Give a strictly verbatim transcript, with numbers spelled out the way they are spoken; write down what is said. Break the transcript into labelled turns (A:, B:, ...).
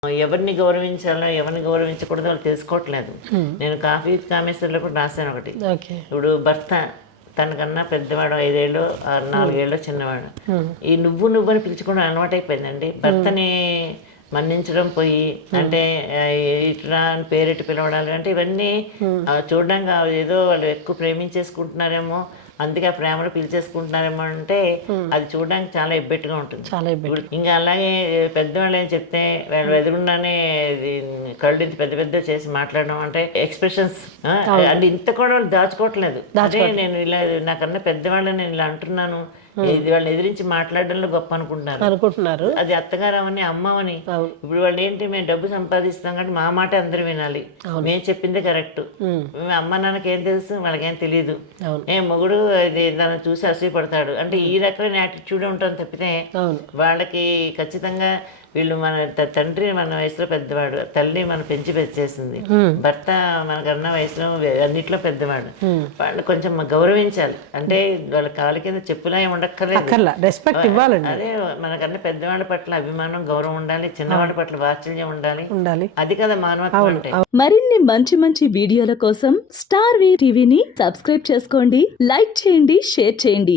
A: ఎవరిని గౌరవించాలో ఎవరిని గౌరవించకూడదో వాళ్ళు తెలుసుకోవట్లేదు. నేను కాఫీ కామేశ్వర్లో కూడా రాశాను ఒకటి.
B: ఓకే.
A: ఇప్పుడు భర్త తనకన్నా పెద్దవాడు, ఐదేళ్ళు ఆరు నాలుగేళ్ళు చిన్నవాడు, ఈ నువ్వు నువ్వు అని పిలుచుకోవడం అలవాటు అయిపోయిందండి. భర్తని మన్నించడం పోయి అంటే ఆ, ఇట్లా అని పేరెట్టి పిలవడాలు అంటే ఇవన్నీ ఆ, చూడడానికి ఆ ఏదో వాళ్ళు ఎక్కువ ప్రేమించేసుకుంటున్నారేమో, అందుకే ఆ ప్రేమలో పిలిచేసుకుంటున్నారేమో అంటే అది చూడడానికి చాలా ఇబ్బెట్టుగా ఉంటుంది.
B: చాలా ఇబ్బంది.
A: ఇప్పుడు ఇంకా అలాగే పెద్దవాళ్ళు ఏం చెప్తే వాళ్ళు ఎదురుగానే ఇది కళ్ళు ఇంత పెద్ద పెద్ద చేసి మాట్లాడడం అంటే ఎక్స్ప్రెషన్స్ అంటే ఇంత కూడా వాళ్ళు దాచుకోవట్లేదు. అదే నేను ఇలా నాకన్నా పెద్దవాళ్ళని నేను ఇలా అంటున్నాను, ఇది వాళ్ళని ఎదిరించి మాట్లాడడంలో గొప్ప అనుకుంటున్నారు
B: అనుకుంటున్నారు.
A: అది అత్తగారమని అమ్మవని. ఇప్పుడు వాళ్ళు ఏంటి, మేము డబ్బు సంపాదిస్తాం కాబట్టి మా మాట అందరూ వినాలి, మేము చెప్పిందే కరెక్ట్. మేము అమ్మ నాన్నకి ఏం తెలుసు, వాళ్ళకేం తెలియదు. ఏ మొగుడు ఇది దాన్ని చూసి అసూయపడతాడు అంటే ఈ రకమైన యాటిట్యూడ్ ఉంటుంది తప్పితే వాళ్ళకి ఖచ్చితంగా వీళ్ళు మన త- తండ్రి మన వయసులో పెద్దవాడు, తల్లి మన పెంచి పెంచేసింది, భర్త మనకన్నా వయసులో వే- అన్నిట్లో పెద్దవాడు. వాళ్ళు కొంచెం గౌరవించాలి. అంటే వాళ్ళ కాళ్ళ కింద చెప్పులా ఏమి ఉండక్కర్లేదు.
B: రెస్పెక్ట్ ఇవ్వాలండి.
A: అదే మనకన్నా పెద్దవాళ్ళ పట్ల అభిమానం, గౌరవం ఉండాలి, చిన్నవాళ్ళ పట్ల వాత్సల్యం ఉండాలి.
B: ఉండాలి.
A: అది కదా మానవత్వం అంటే.
C: మరిన్ని మంచి మంచి వీడియోల కోసం స్టార్ వి టీవీని సబ్స్క్రైబ్ చేసుకోండి, లైక్ చేయండి, షేర్ చేయండి.